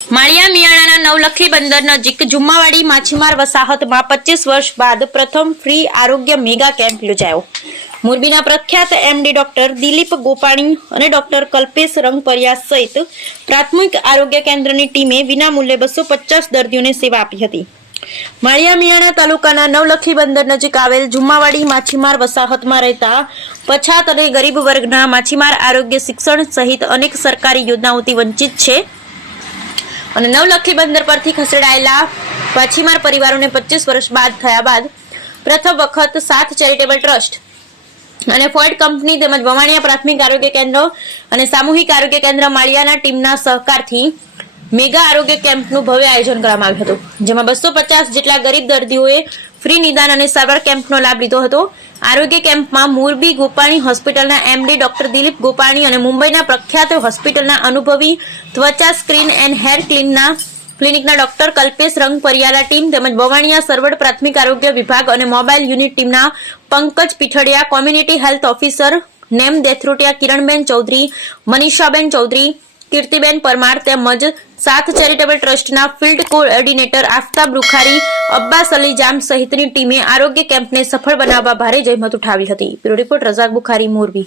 માળિયા મિયાણાના નવલખી બંદર નજીક જુમ્માવાડી માછીમાર વસાહતમાં 25 વર્ષ બાદ પ્રથમ ફ્રી આરોગ્ય મેગા કેમ્પ યોજાયો। મોરબીના પ્રખ્યાત એમડી ડોક્ટર દિલીપ ગોપાણી અને ડોક્ટર કલ્પેશ રંગપરિયા સહિત પ્રાથમિક આરોગ્ય કેન્દ્રની ટીમે વિનામૂલ્યે 250 દર્દીઓને સેવા આપી હતી। માળિયા મિયાણા તાલુકાના નવલખી બંદર નજીક આવેલ જુમ્માવાડી માછીમાર વસાહતમાં રહેતા પછાત અને ગરીબ વર્ગના માછીમાર આરોગ્ય શિક્ષણ સહિત અનેક સરકારી યોજનાઓથી વંચિત છે અને નવલખી બંદર પરથી ખસેડાયેલા માછીમાર પરિવારોને 25 વર્ષ બાદ થયા બાદ પ્રથમ વખત 7 ચેરિટેબલ ટ્રસ્ટ અને ફોર્ડ કંપની તેમજ વવાણિયા પ્રાથમિક આરોગ્ય કેન્દ્ર અને સામૂહિક આરોગ્ય કેન્દ્ર માળિયાના ટીમના સહકારથી મેગા આરોગ્ય કેમ્પનું ભવ્ય આયોજન કરવામાં આવ્યું હતું, જેમાં 250 જેટલા ગરીબ દર્દીઓએ ફ્રી નિદાન અને સારવાર કેમ્પનો લાભ લીધો હતો। આરોગ્ય કેમ્પમાં મોરબી ગોપાણી હોસ્પિટલના એમડી ડોક્ટર દિલીપ ગોપાણી અને મુંબઈના પ્રખ્યાત હોસ્પિટલના અનુભવી ત્વચા સ્કિન એન્ડ હેર ક્લિનિકના ડોક્ટર કલ્પેશ રંગપરિયાલા ટીમ તેમજ વવાણિયા સરવડ પ્રાથમિક આરોગ્ય વિભાગ અને મોબાઈલ યુનિટ ટીમના Pankaj Pithadiya, community health officer Nem Dethrotiya, Kiranben Chaudhari, Manishaben Chaudhari, Kirtiben Parmar તેમજ 7 ચેરિટેબલ ટ્રસ્ટના ફિલ્ડ કોઓર્ડિનેટર આફતાબ રૂખારી, અબ્બાસ અલી જામ સહિતની ટીમે આરોગ્ય કેમ્પને સફળ બનાવવા ભારે જહેમત ઉઠાવી હતી। Bureau report Razak Bukhari, Morbi.